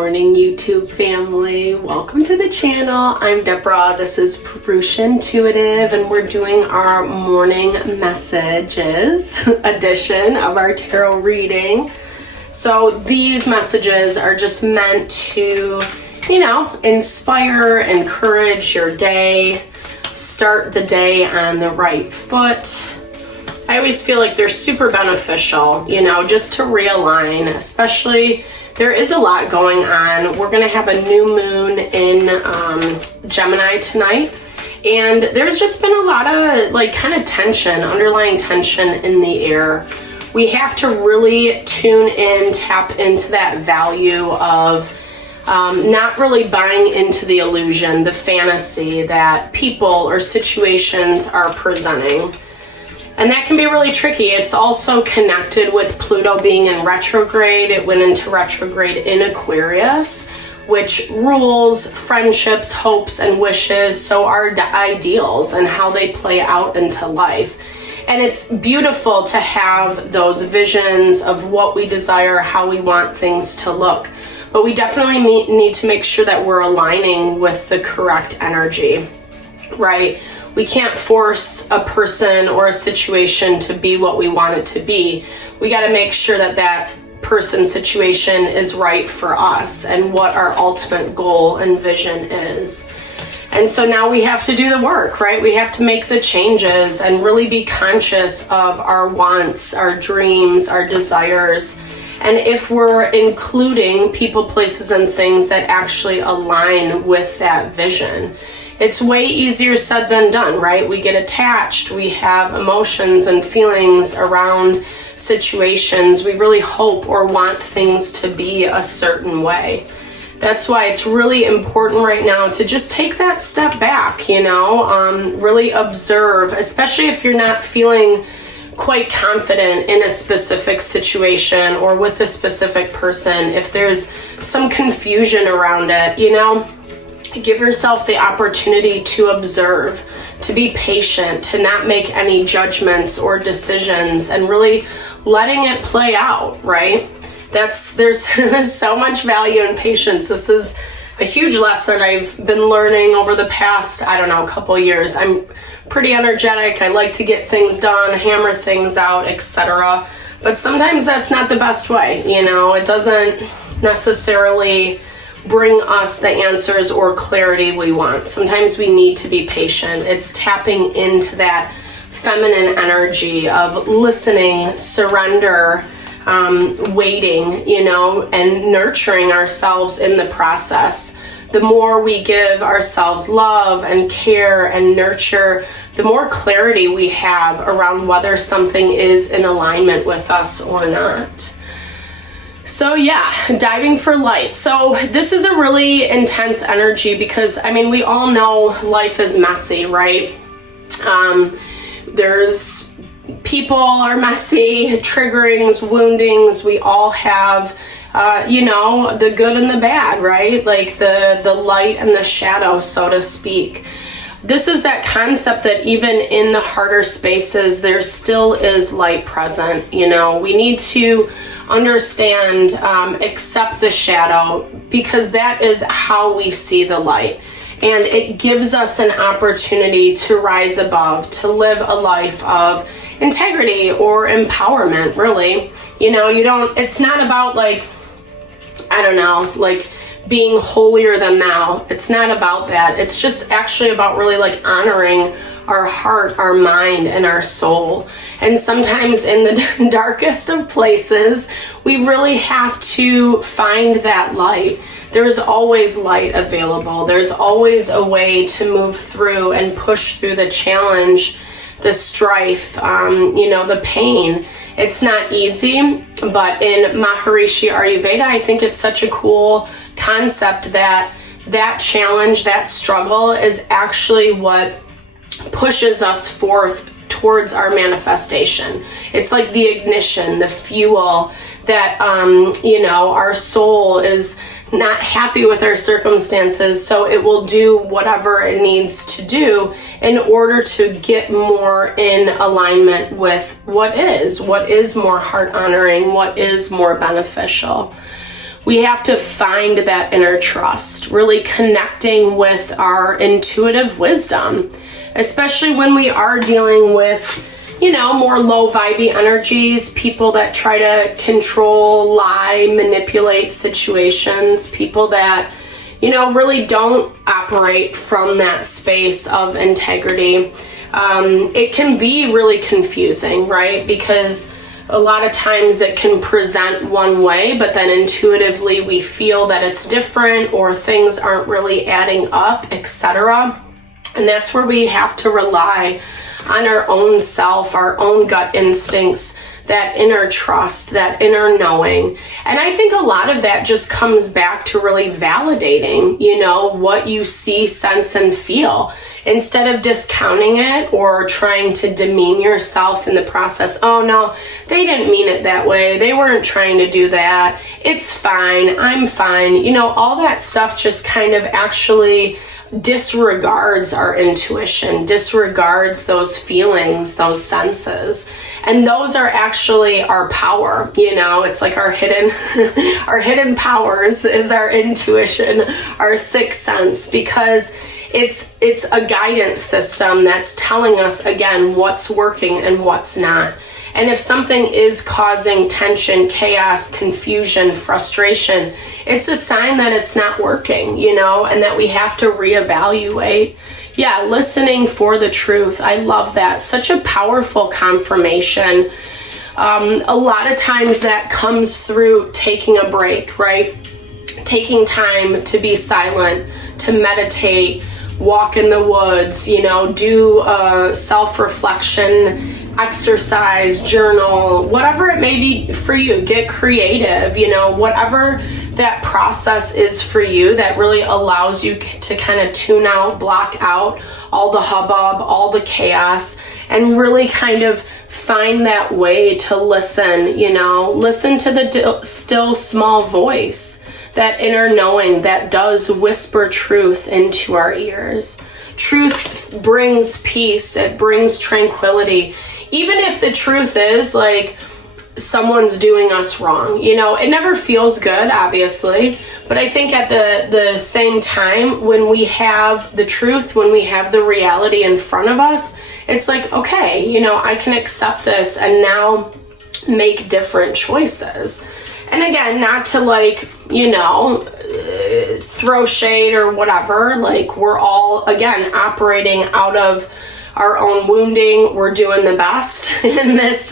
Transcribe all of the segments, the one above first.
morning, YouTube family. Welcome to the channel. I'm Deborah. This is Purusha Intuitive, and we're doing our morning messages edition of our tarot reading. So these messages are just meant to, inspire, encourage your day, start the day on the right foot. I always feel like they're super beneficial, just to realign, especially there is a lot going on. We're going to have a new moon in Gemini tonight, and there's just been a lot of tension, underlying tension in the air. We have to really tune in, tap into that value of not really buying into the illusion, the fantasy that people or situations are presenting. And that can be really tricky. It's also connected with Pluto being in retrograde. It went into retrograde in Aquarius, which rules friendships, hopes, and wishes. So our ideals and how they play out into life. And it's beautiful to have those visions of what we desire, how we want things to look. But we definitely need to make sure that we're aligning with the correct energy, right? We can't force a person or a situation to be what we want it to be. We got to make sure that that person's situation is right for us and what our ultimate goal and vision is. And so now we have to do the work, right? We have to make the changes and really be conscious of our wants, our dreams, our desires. And if we're including people, places, and things that actually align with that vision. It's way easier said than done, right? We get attached, we have emotions and feelings around situations. We really hope or want things to be a certain way. That's why it's really important right now to just take that step back, really observe, especially if you're not feeling quite confident in a specific situation or with a specific person. If there's some confusion around it, give yourself the opportunity to observe, to be patient, to not make any judgments or decisions, and really letting it play out, right? There's so much value in patience. This is a huge lesson I've been learning over the past, couple years. I'm pretty energetic. I like to get things done, hammer things out, etc. But sometimes that's not the best way, It doesn't necessarily bring us the answers or clarity we want. Sometimes we need to be patient. It's tapping into that feminine energy of listening, surrender, waiting, and nurturing ourselves in the process. The more we give ourselves love and care and nurture, the more clarity we have around whether something is in alignment with us or not. So diving for light. So this is a really intense energy because, we all know life is messy, right? There's people are messy, triggerings, woundings. We all have, the good and the bad, right? Like the light and the shadow, so to speak. This is that concept that even in the harder spaces, there still is light present. We need to understand, accept the shadow, because that is how we see the light. And it gives us an opportunity to rise above, to live a life of integrity or empowerment, really. It's not about being holier than thou. It's not about that. It's just actually about really honoring our heart, our mind, and our soul. And sometimes in the darkest of places, we really have to find that light. There is always light available. There's always a way to move through and push through the challenge, the strife, the pain. It's not easy, but in Maharishi Ayurveda, I think it's such a cool concept that challenge, that struggle is actually what pushes us forth towards our manifestation. It's like the ignition, the fuel that, our soul is not happy with our circumstances, so it will do whatever it needs to do in order to get more in alignment with what is more heart honoring, what is more beneficial. we have to find that inner trust, really connecting with our intuitive wisdom, especially when we are dealing with, you know, more low vibey energies, people that try to control, lie, manipulate situations, people that, you know, really don't operate from that space of integrity. It can be really confusing, right? Because a lot of times it can present one way, but then intuitively we feel that it's different or things aren't really adding up, etc. And that's where we have to rely on our own self, our own gut instincts, that inner trust, that inner knowing. And I think a lot of that just comes back to really validating, you know, what you see, sense, and feel. Instead of discounting it or trying to demean yourself in the process. Oh no, they didn't mean it that way. They weren't trying to do that. It's fine. I'm fine. You know, all that stuff just kind of actually disregards our intuition, disregards those feelings, those senses. And those are actually our power. You know, it's like our hidden our hidden powers is our intuition, our sixth sense, because it's a guidance system that's telling us, again, what's working and what's not. And if something is causing tension, chaos, confusion, frustration, it's a sign that it's not working, you know, and that we have to reevaluate. Yeah, listening for the truth. I love that. Such a powerful confirmation. A lot of times that comes through taking a break, right? Taking time to be silent, to meditate, walk in the woods, you know, do self-reflection, exercise, journal, whatever it may be for you. Get creative, you know, whatever that process is for you that really allows you to kind of tune out, block out all the hubbub, all the chaos, and really kind of find that way to listen, you know, listen to the still small voice, that inner knowing that does whisper truth into our ears. Truth brings peace. It brings tranquility. Even if the truth is like someone's doing us wrong, you know, it never feels good, obviously. But I think at the same time, when we have the truth, when we have the reality in front of us, it's like, okay, you know, I can accept this and now make different choices. And again, not to like, you know, throw shade or whatever. Like, we're all, again, operating out of our own wounding. We're doing the best in this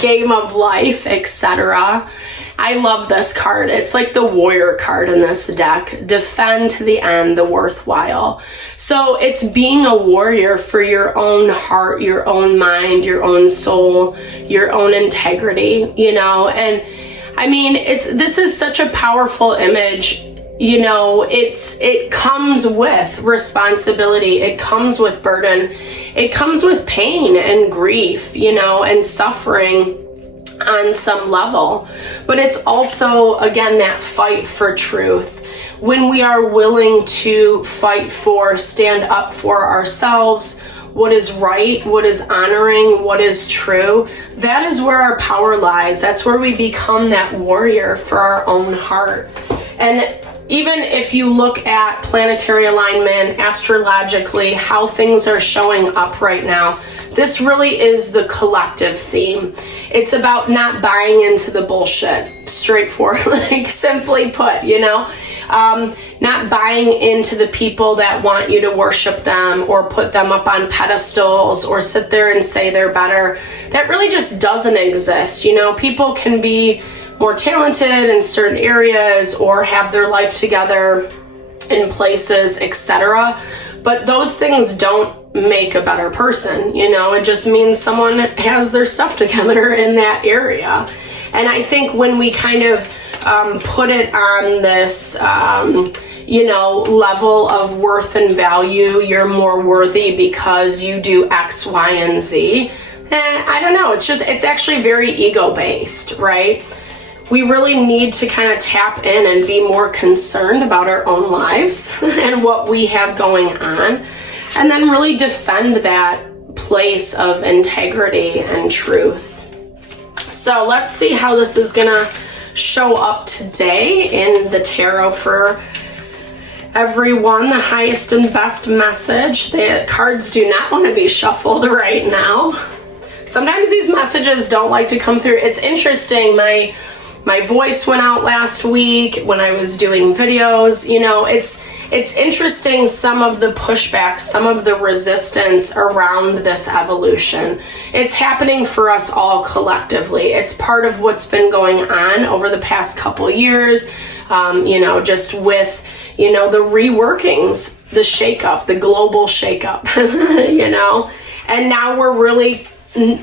game of life, etc. I love this card. It's like the warrior card in this deck. Defend to the end the worthwhile. So it's being a warrior for your own heart, your own mind, your own soul, your own integrity, you know. And I mean, this is such a powerful image. You know, it comes with responsibility. It comes with burden. It comes with pain and grief, you know, and suffering on some level. But it's also, again, that fight for truth. When we are willing to fight for, stand up for ourselves, what is right, what is honoring, what is true, that is where our power lies. That's where we become that warrior for our own heart. And even if you look at planetary alignment, astrologically, how things are showing up right now, this really is the collective theme. It's about not buying into the bullshit, straightforward, like simply put, you know, not buying into the people that want you to worship them or put them up on pedestals or sit there and say they're better. That really just doesn't exist. You know, people can be more talented in certain areas or have their life together in places, etc. But those things don't make a better person, you know. It just means someone has their stuff together in that area. And I think when we kind of put it on this, you know, level of worth and value, you're more worthy because you do X, Y, and Z. I don't know. It's actually very ego-based, right? We really need to kind of tap in and be more concerned about our own lives and what we have going on, and then really defend that place of integrity and truth. So let's see how this is gonna show up today in the tarot for everyone, the highest and best message. The cards do not want to be shuffled right now. Sometimes these messages don't like to come through. It's interesting, my voice went out last week when I was doing videos. You know, it's interesting, some of the pushback, some of the resistance around this evolution. It's happening for us all collectively. It's part of what's been going on over the past couple years, you know, just with, you know, the reworkings, the shakeup, the global shakeup, you know, and now we're really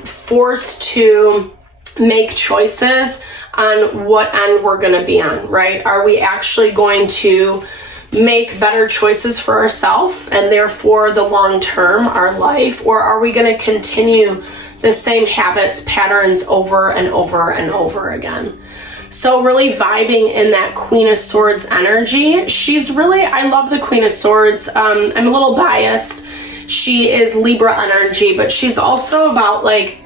forced to make choices on what end we're going to be on, right? Are we actually going to make better choices for ourselves and therefore the long term, our life, or are we going to continue the same habits, patterns over and over and over again? So really vibing in that Queen of Swords energy. She's really, I love the Queen of Swords. I'm a little biased. She is Libra energy, but she's also about like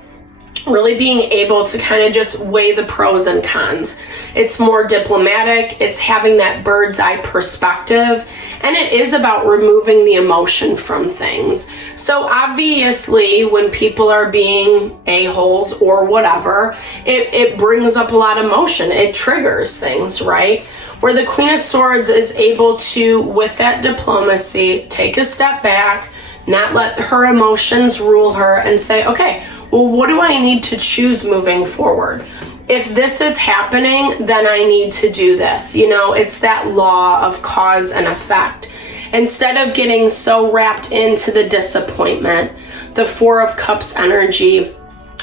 really being able to kind of just weigh the pros and cons. It's more diplomatic. It's having that bird's eye perspective. And it is about removing the emotion from things. So obviously when people are being a-holes or whatever, it brings up a lot of emotion. It triggers things, right? Where the Queen of Swords is able to, with that diplomacy, take a step back, not let her emotions rule her, and say, okay, well, what do I need to choose moving forward? If this is happening, then I need to do this. You know, it's that law of cause and effect. Instead of getting so wrapped into the disappointment, the Four of Cups energy,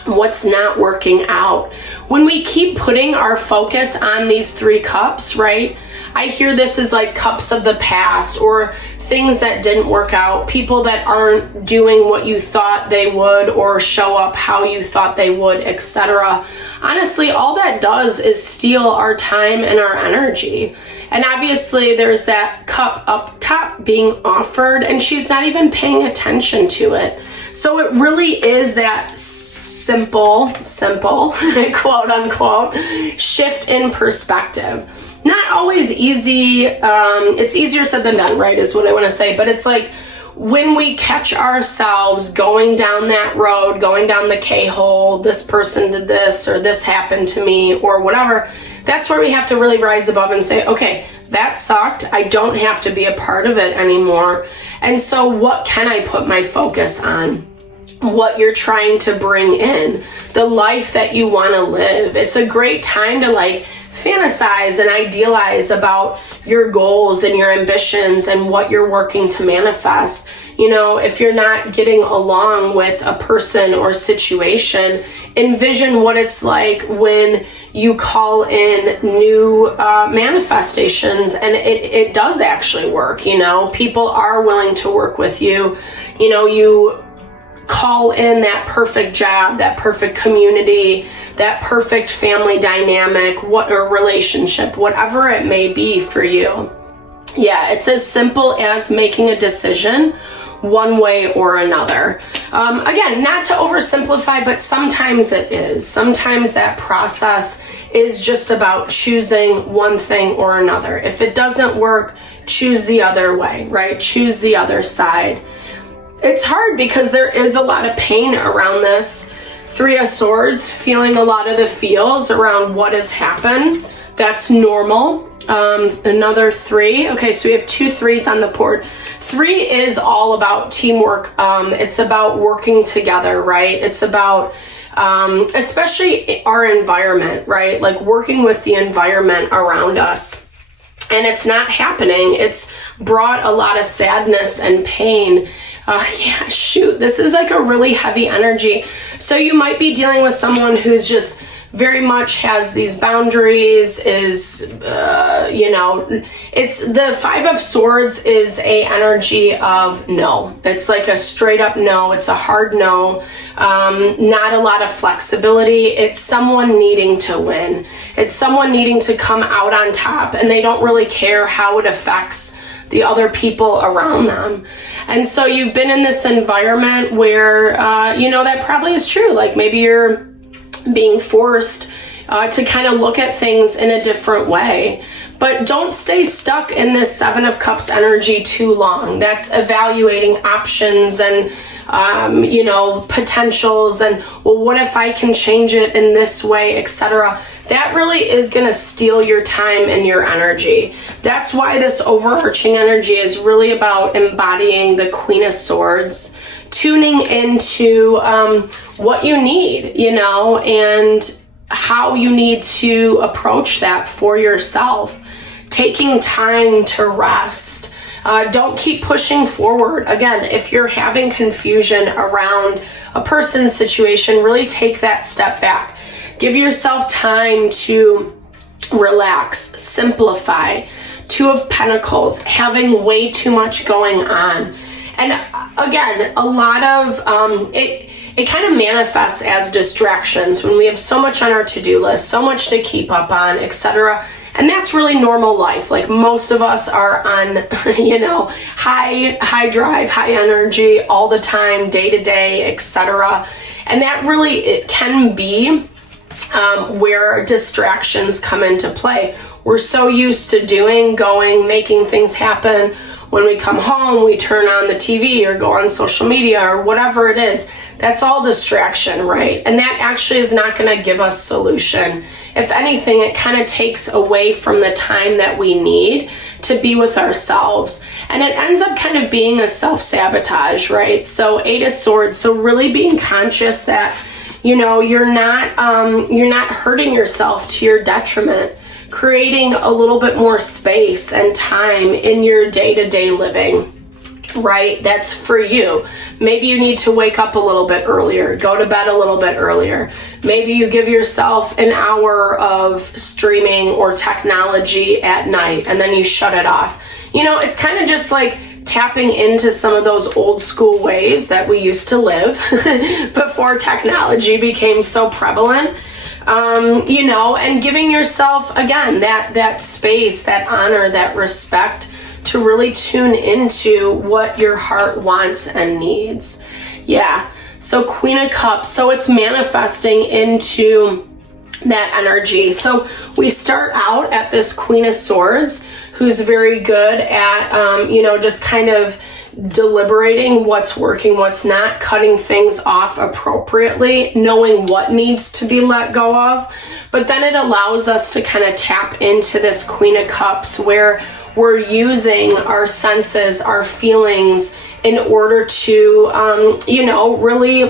what's not working out. When we keep putting our focus on these three cups, right? I hear this as like cups of the past or things that didn't work out, people that aren't doing what you thought they would or show up how you thought they would, etc. Honestly, all that does is steal our time and our energy. And obviously there's that cup up top being offered and she's not even paying attention to it. So it really is that simple, quote unquote, shift in perspective. Not always easy. It's easier said than done, right, is what I want to say. But it's like when we catch ourselves going down that road, going down the K-hole, this person did this or this happened to me or whatever, that's where we have to really rise above and say, okay, that sucked. I don't have to be a part of it anymore. And so what can I put my focus on? What you're trying to bring in, the life that you want to live. It's a great time to like fantasize and idealize about your goals and your ambitions and what you're working to manifest. You know, if you're not getting along with a person or situation, envision what it's like when you call in new manifestations and it does actually work. You know, people are willing to work with you. You know, you call in that perfect job, that perfect community, that perfect family dynamic, what or relationship, whatever it may be for you. Yeah, it's as simple as making a decision one way or another. Again, not to oversimplify, but sometimes it is. Sometimes that process is just about choosing one thing or another. If it doesn't work, choose the other way, right? Choose the other side. It's hard because there is a lot of pain around this. Three of Swords, feeling a lot of the feels around what has happened. That's normal. Another three. Okay, so we have 2 3s on the board. 3 is all about teamwork. It's about working together, right? It's about especially our environment, right? Like working with the environment around us. And it's not happening. It's brought a lot of sadness and pain. Yeah, shoot, this is like a really heavy energy. So you might be dealing with someone who's just very much has these boundaries, is, you know, it's the 5 of Swords is a energy of no. It's like a straight up no. It's a hard no. Not a lot of flexibility. It's someone needing to win. It's someone needing to come out on top, and they don't really care how it affects the other people around them. And so you've been in this environment where, you know, that probably is true. Like maybe you're being forced to kind of look at things in a different way. But don't stay stuck in this Seven of Cups energy too long. That's evaluating options and potentials and, well, what if I can change it in this way, etc. That really is going to steal your time and your energy. That's why this overarching energy is really about embodying the Queen of Swords, tuning into what you need, and how you need to approach that for yourself. Taking time to rest. Don't keep pushing forward. Again, if you're having confusion around a person's situation, really take that step back. Give yourself time to relax, simplify. Two of Pentacles, having way too much going on. And again, a lot of it kind of manifests as distractions when we have so much on our to-do list, so much to keep up on, etc. And that's really normal life. Like, most of us are on, high drive, high energy all the time, day to day, etc. And that really, it can be where distractions come into play. We're so used to going, making things happen. When we come home, we turn on the TV or go on social media or whatever it is. That's all distraction, right? And that actually is not going to give us solution. If anything, it kind of takes away from the time that we need to be with ourselves. And it ends up kind of being a self-sabotage, right? So 8 of Swords, so really being conscious that, you're not hurting yourself to your detriment. Creating a little bit more space and time in your day-to-day living, right? That's for you. Maybe you need to wake up a little bit earlier, go to bed a little bit earlier. Maybe you give yourself an hour of streaming or technology at night and then you shut it off. It's kind of just like tapping into some of those old school ways that we used to live before technology became so prevalent. And giving yourself, again, that space, that honor, that respect to really tune into what your heart wants and needs. Yeah. So Queen of Cups. So it's manifesting into that energy. So we start out at this Queen of Swords, who's very good at, just kind of deliberating what's working, what's not, cutting things off appropriately, knowing what needs to be let go of. But then it allows us to kind of tap into this Queen of Cups where we're using our senses, our feelings in order to, really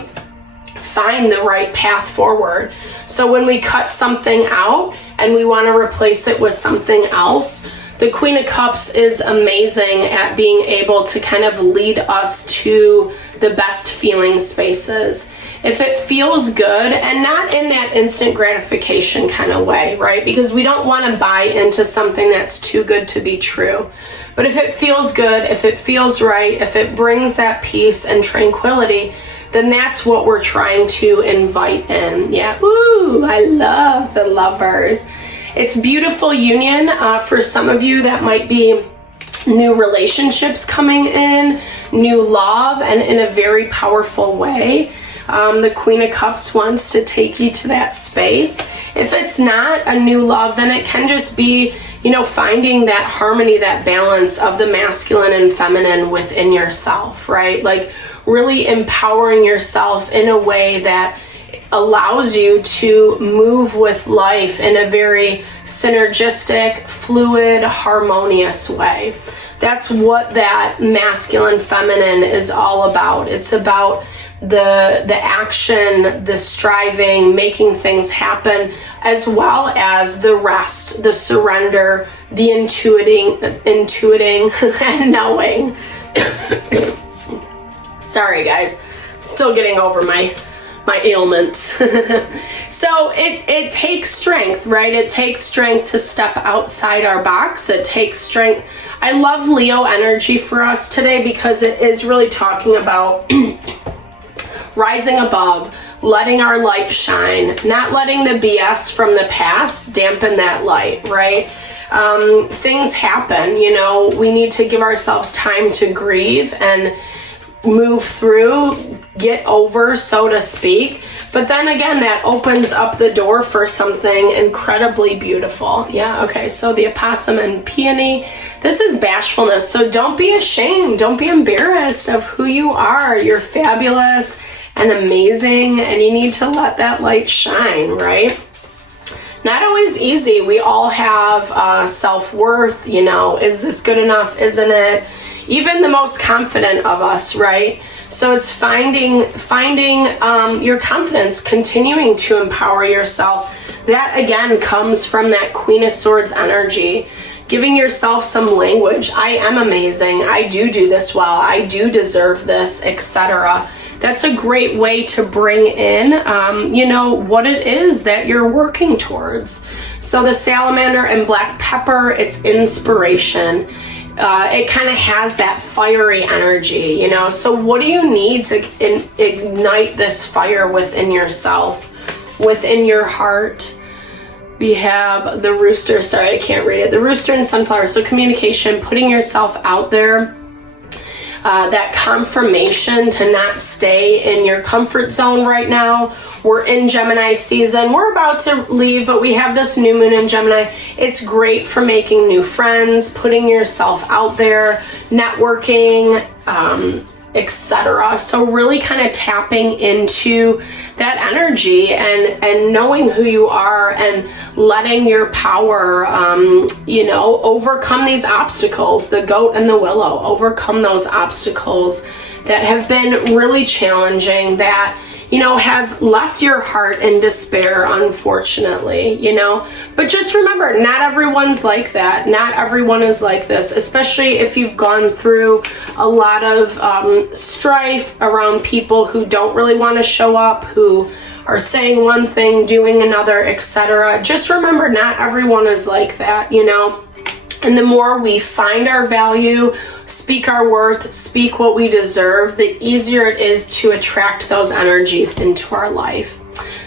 find the right path forward. So when we cut something out and we want to replace it with something else, the Queen of Cups is amazing at being able to kind of lead us to the best feeling spaces. If it feels good, and not in that instant gratification kind of way, right? Because we don't want to buy into something that's too good to be true. But if it feels good, if it feels right, if it brings that peace and tranquility, then that's what we're trying to invite in. Yeah, ooh, I love the Lovers. It's beautiful union. For some of you, that might be new relationships coming in, new love, and in a very powerful way. The Queen of Cups wants to take you to that space. If it's not a new love, then it can just be, finding that harmony, that balance of the masculine and feminine within yourself, right? Like really empowering yourself in a way that allows you to move with life in a very synergistic, fluid, harmonious way. That's what that masculine feminine is all about. It's about the action, the striving, making things happen, as well as the rest, the surrender, the intuiting and knowing. Sorry guys, still getting over my ailments. So it takes strength, right? It takes strength to step outside our box. It takes strength. I love Leo energy for us today because it is really talking about rising above, letting our light shine, not letting the BS from the past dampen that light, right? Things happen, we need to give ourselves time to grieve and move through, get over, so to speak. But then again, that opens up the door for something incredibly beautiful. Yeah, okay, so the opossum and peony, this is bashfulness. So don't be ashamed. Don't be embarrassed of who you are. You're fabulous and amazing, and you need to let that light shine, right? Not always easy. We all have self-worth, you know, is this good enough, isn't it? Even the most confident of us, right? So it's finding your confidence, continuing to empower yourself. That again comes from that Queen of Swords energy. Giving yourself some language. I am amazing. I do this well. I do deserve this, etc. That's a great way to bring in, you know, what it is that you're working towards. So the salamander and black pepper, it's inspiration. It kind of has that fiery energy, you know. So what do you need to ignite this fire within yourself, within your heart? We have the rooster, sorry, I can't read it. The rooster and sunflower, so communication, putting yourself out there. That confirmation to not stay in your comfort zone right now. We're in Gemini season. We're about to leave, but we have this new moon in Gemini. It's great for making new friends, putting yourself out there, networking, etc. So really kind of tapping into that energy and knowing who you are and letting your power, you know, overcome these obstacles, the goat and the willow, overcome those obstacles that have been really challenging, that, you know, have left your heart in despair, unfortunately, you know. But just remember, not everyone's like that. Not everyone is like this, especially if you've gone through a lot of strife around people who don't really want to show up, who are saying one thing, doing another, etc. Just remember, not everyone is like that, you know. And the more we find our value, speak our worth, speak what we deserve, the easier it is to attract those energies into our life.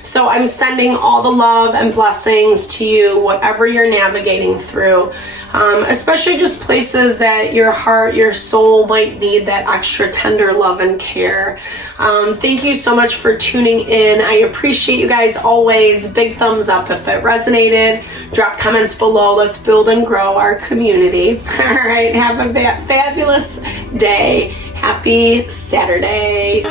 So I'm sending all the love and blessings to you, whatever you're navigating through, especially just places that your heart, your soul might need that extra tender love and care. Thank you so much for tuning in. I appreciate you guys always. Big thumbs up if it resonated. Drop comments below. Let's build and grow our community. All right, have a fabulous day. Happy Saturday.